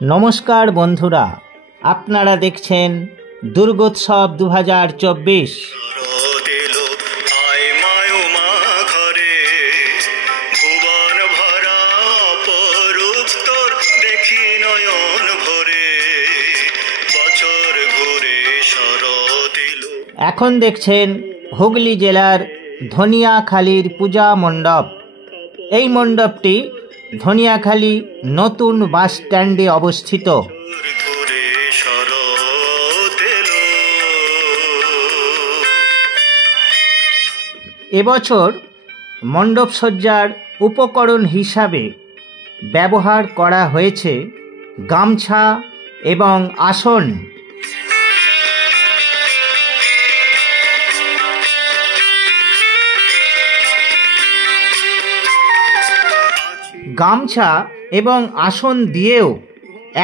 নমস্কার বন্ধুরা, আপনারা দেখছেন দুর্গোৎসব 2024। এখন দেখছেন হুগলি জেলার ধনিয়াখালীর পূজা মণ্ডপ। এই মণ্ডপটি ধনিয়াখালী নতুন বাস স্ট্যান্ডে অবস্থিত। এবছর মণ্ডপ সজ্জার উপকরণ হিসাবে ব্যবহার করা হয়েছে গামছা এবং আসন। গামছা এবং আসন দিয়েও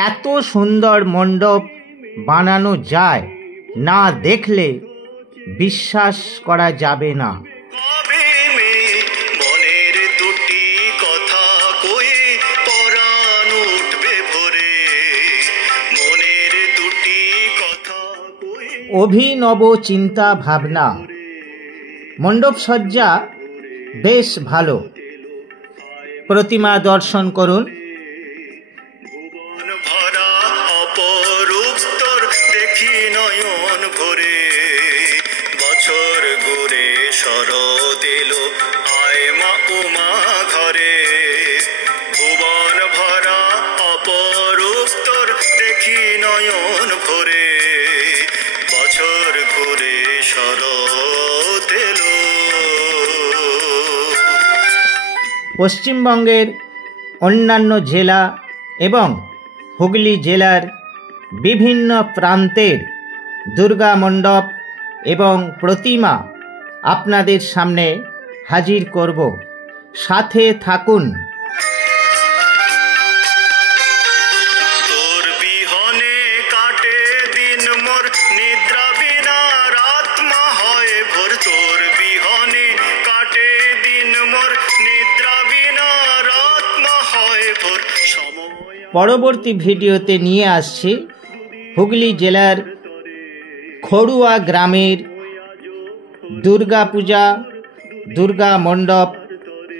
এত সুন্দর মণ্ডপ বানানো যায়, না দেখলে বিশ্বাস করা যাবে না। অভিনব চিন্তা ভাবনা। মণ্ডপ সজ্জা বেশ ভালো। প্রতিমা দর্শন করুন। দেখি নয়ন ভরে, বছর ঘুরে শরৎ এলো, আয় মা উমা ঘরে। ভুবন ভরা অপরূপ তোর, দেখি নয়ন ভরে, বছর ঘুরে শরৎ এলো। পশ্চিমবঙ্গের অন্যান্য জেলা এবং হুগলি জেলার বিভিন্ন প্রান্তের দুর্গা মণ্ডপ এবং প্রতিমা আপনাদের সামনে হাজির করব। সাথে থাকুন। তোর বিহনে কাটে দিন মোর, নিদ্রা বিনা রাত মা হয় ভোর। তোর বিহনে কাটে দিন মোর, নিদ্রা বিনা রাত মা হয় ভোর। পরবর্তী ভিডিওতে নিয়ে আসছি হুগলি জেলার খড়ুয়া গ্রামের দুর্গা পূজা, দুর্গা মণ্ডপ,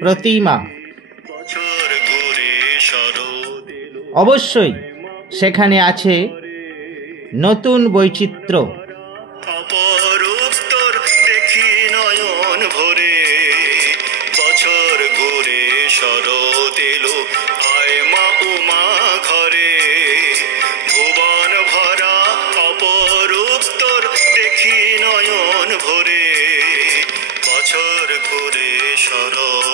প্রতিমা। অবশ্যই সেখানে আছে নতুন বৈচিত্র্য। অপরূপ তোর, দেখি নয়ন ভরে, বছর ঘুরে শরৎ এলো, আয় মা উমা ঘরে। ভুবন ভরা অপরূপ তোর, দেখি নয়ন ভরে, বছর ঘুরে শরৎ